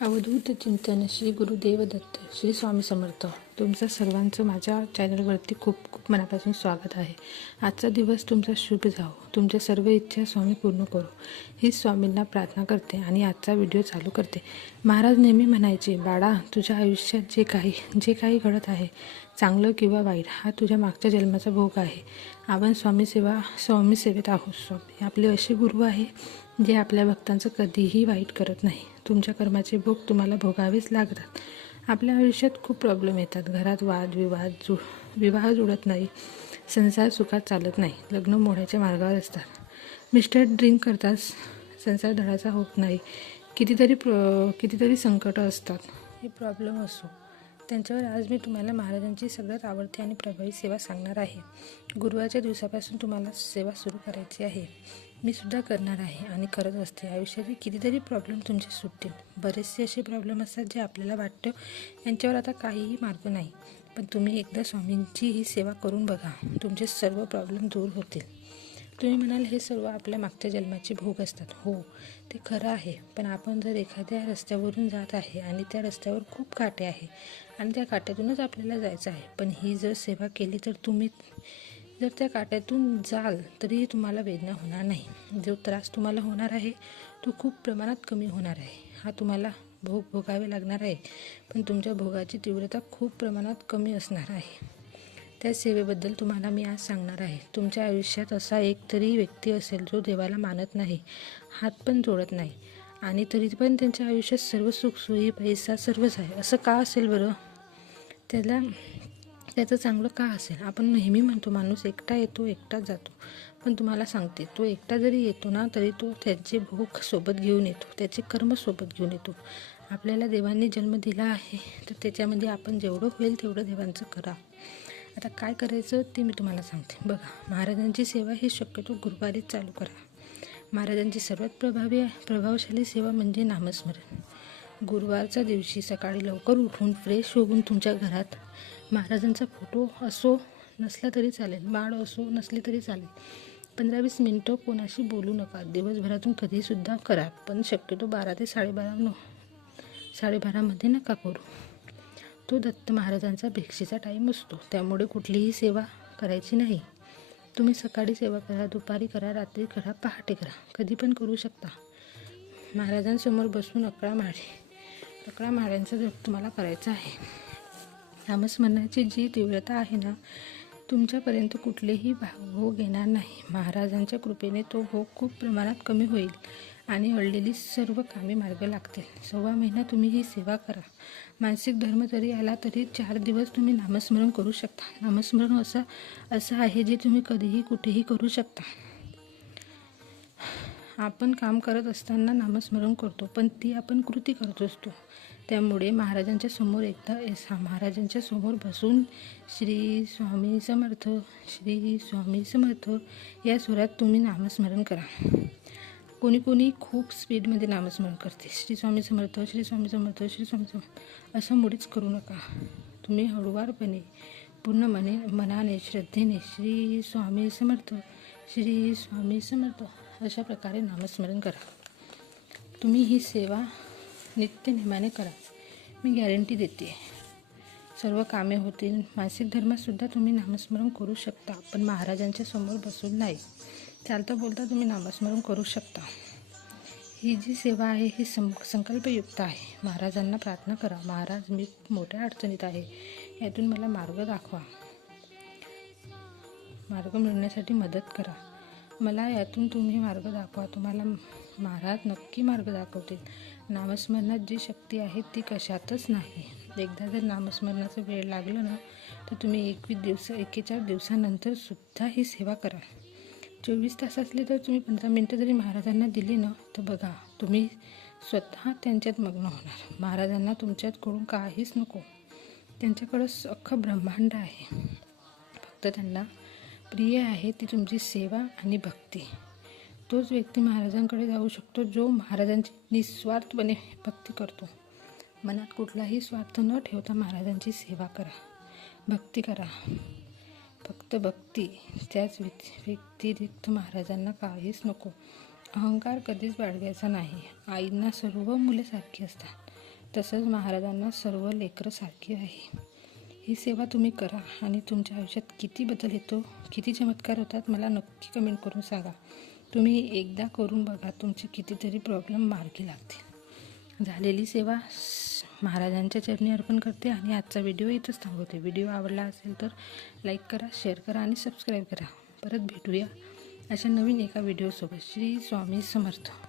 अवधूत चिंतन श्री गुरुदेव दत्त श्री स्वामी समर्थ. तुमचं सर्वांचं माझ्या चॅनलवरती खूप खूप मनापासून स्वागत आहे. आजचा दिवस तुमचा शुभ जाओ. तुमच्या सर्व इच्छा स्वामी पूर्ण करू ही स्वामींना प्रार्थना करते आणि आजचा व्हिडिओ चालू करते. महाराज नेहमी म्हणायचे, बाळा, तुझ्या आयुष्यात जे काही घडत आहे, चांगलं किंवा वाईट, हा तुझ्या मागच्या जन्माचा भोग आहे. आपण स्वामी सेवेत आहोत. स्वामी आपले असे गुरु आहे जे आपल्या भक्तांचं कधीही वाईट करत नाही. तुमच्या कर्माचे भोग तुम्हाला भोगावेच लागतात. आपल्या आयुष्यात खूप प्रॉब्लेम येतात. घरात विवाह जुळत नाही, संसार सुखात चालत नाही, लग्न मोडायच्या मार्गावर असतात, मिस्टर ड्रिंक करतात, संसार धडाचा होत नाही, कितीतरी संकट असतात. हे प्रॉब्लेम असो, त्यांच्यावर आज मी तुम्हाला महाराजांची सगळ्यात आवडती आणि प्रभावी सेवा सांगणार आहे. गुरुवारच्या दिवसापासून तुम्हाला सेवा सुरू करायची आहे. मी सुद्धा करणार आहे आणि करत असते. आयुष्याचे कितीतरी प्रॉब्लेम तुमचे सुटतील. बरेचसे असे प्रॉब्लेम असतात जे आपल्याला वाटतं यांच्यावर आता काहीही मार्ग नाही, पण तुम्ही एकदा स्वामींची ही सेवा करून बघा, तुमचे सर्व प्रॉब्लेम दूर होतील. तुम्ही म्हणाल, हे सर्व आपल्या मागच्या जन्माचे भोग असतात. हो, ते खरं आहे, पण आपण जर एखाद्या रस्त्यावरून जात आहे आणि त्या रस्त्यावर खूप काटे आहे आणि त्या काट्यातूनच आपल्याला जायचं आहे, पण ही जर सेवा केली तर तुम्ही जर त्या काट्यातून जाल तरीही तुम्हाला वेदना होणार नाही. जो त्रास तुम्हाला होणार आहे तो खूप प्रमाणात कमी होणार आहे. हा तुम्हाला भोग भोगावे लागणार आहे, पण तुमच्या भोगाची तीव्रता खूप प्रमाणात कमी असणार आहे. त्या सेवेबद्दल तुम्हाला मी आज सांगणार आहे. तुमच्या आयुष्यात असा एकतरी व्यक्ती असेल जो देवाला मानत नाही, हात पण जोडत नाही, आणि तरी पण त्यांच्या आयुष्यात सर्व सुखसोयी, पैसा सर्वच आहे. असं का असेल बरं? त्याचं चांगलं का असेल? आपण नेहमी म्हणतो माणूस एकटा येतो, एकटाच जातो, पण तुम्हाला सांगते, तो एकटा जरी येतो ना, तरी तो त्याचे भोग सोबत घेऊन येतो, त्याचे कर्म सोबत घेऊन येतो. आपल्याला देवांनी जन्म दिला आहे, तर त्याच्यामध्ये आपण जेवढं होईल तेवढं देवांचं करा. आता काय करायचं ते मी तुम्हाला सांगते. बघा, महाराजांची सेवा ही शक्यतो गुरुवारीच चालू करा. महाराजांची सर्वात प्रभावशाली सेवा म्हणजे नामस्मरण. गुरुवारच्या दिवशी सकाळी लवकर उठून फ्रेश होऊन तुमच्या घरात महाराजांचा फोटो असो नसला तरी चालेल, माळ असो नसली तरी चालेल, 15-20 मिनटं कोणाशी बोलू नका. दिवसभरातून कधीसुद्धा करा, पण शक्यतो 12 ते 12:30 नका करू. तो दत्त महाराजांचा भिक्षेचा टाईम असतो, त्यामुळे कुठलीही सेवा करायची नाही. तुम्ही सकाळी सेवा करा, दुपारी करा, रात्री करा, पहाटे करा, कधी पण करू शकता. महाराजांसमोर बसून 11 माळ्यांचा जप तुम्हाला करायचा आहे. नामस्मरणाची जी तीव्रता आहे ना, तुमच्यापर्यंत कुठलेही भोग येणार नाही. महाराजांच्या कृपेने तो भोग खूप प्रमाणात कमी होईल आणि अडलेली सर्व कामे मार्ग लागतील. 1.25 महिना तुम्ही ही सेवा करा. मानसिक धर्म जरी आला तरी 4 दिवस तुम्ही नामस्मरण करू शकता. नामस्मरण असं आहे जे तुम्ही कधीही कुठेही करू शकता. आपण काम करत असताना नामस्मरण करतो, पण ती आपण कृती करत असतो. त्यामुळे महाराजांच्या समोर बसून श्री स्वामी समर्थ, श्री स्वामी समर्थ या सुरात तुम्ही नामस्मरण करा. कोणी खूप स्पीडमध्ये नामस्मरण करते. श्री स्वामी समर्थ, श्री स्वामी समर्थ, श्री स्वामी समर्थ असं मुळीच करू नका. तुम्ही हळूवारपणे, पूर्ण मनाने, श्रद्धेने श्री स्वामी समर्थ, श्री स्वामी समर्थ अशा प्रकारे नामस्मरण करा. तुम्ही ही सेवा नित्यनेमाने करा. मी गॅरंटी देते, सर्व कामे होतील. मासिक धर्मातसुद्धा तुम्ही नामस्मरण करू शकता, पण महाराजांच्या समोर बसून नाही. चालता बोलता तुम्ही नामस्मरण करू शकता. ही जी सेवा आहे ही संकल्पयुक्त आहे. महाराजांना प्रार्थना करा, महाराज, मी मोठ्या अडचणीत आहे, यातून मला मार्ग दाखवा. मार्ग मिळण्यासाठी मदत करा. मला यातून तुम्ही मार्ग दाखवा. तुम्हाला महाराज नक्की मार्ग दाखवतील. नामस्मरणात जी शक्ती आहे ती कशातच नाही. एकदा जर नामस्मरणाचा वेळ लागला ना, तर तुम्ही 41 दिवसानंतर सुद्धा ही सेवा करा. 24 तास असले तर तुम्ही 15 मिनटं जरी महाराजांना दिली ना, तर बघा, तुम्ही स्वतः त्यांच्यात मग्न होणार. महाराजांना तुमच्याकडून काहीच नको. त्यांच्याकडं अख्खं ब्रह्मांड आहे. फक्त त्यांना प्रिय आहे ती तुमची सेवा आणि भक्ती. तोच व्यक्ती महाराजांकडे जाऊ शकतो जो महाराजांची निस्वार्थपणे भक्ती करतो. मनात कुठलाही स्वार्थ न ठेवता महाराजांची सेवा करा, भक्ती करा. फक्त भक्ती. त्याच व्यतिरिक्त महाराजांना काहीच नको. अहंकार कधीच बाळगायचा नाही. आईंना सर्व मुले सारखी असतात. तसंच महाराजांना सर्व लेकरं सारखी आहे. ही सेवा तुम्ही करा आणि तुमच्या आयुष्यात किती बदल येतो, किती चमत्कार होतात मला नक्की कमेंट करून सांगा. तुम्ही एकदा करून बघा, तुमचे कितीतरी प्रॉब्लेम मार्गी लागतील. झालेली सेवा महाराजांच्या चरणी अर्पण करते आणि आजचा व्हिडिओ इथंच थांबवते. व्हिडिओ आवडला असेल तर लाईक करा, शेअर करा आणि सबस्क्राईब करा. परत भेटूया अशा नवीन एका व्हिडिओसोबत. श्री स्वामी समर्थ.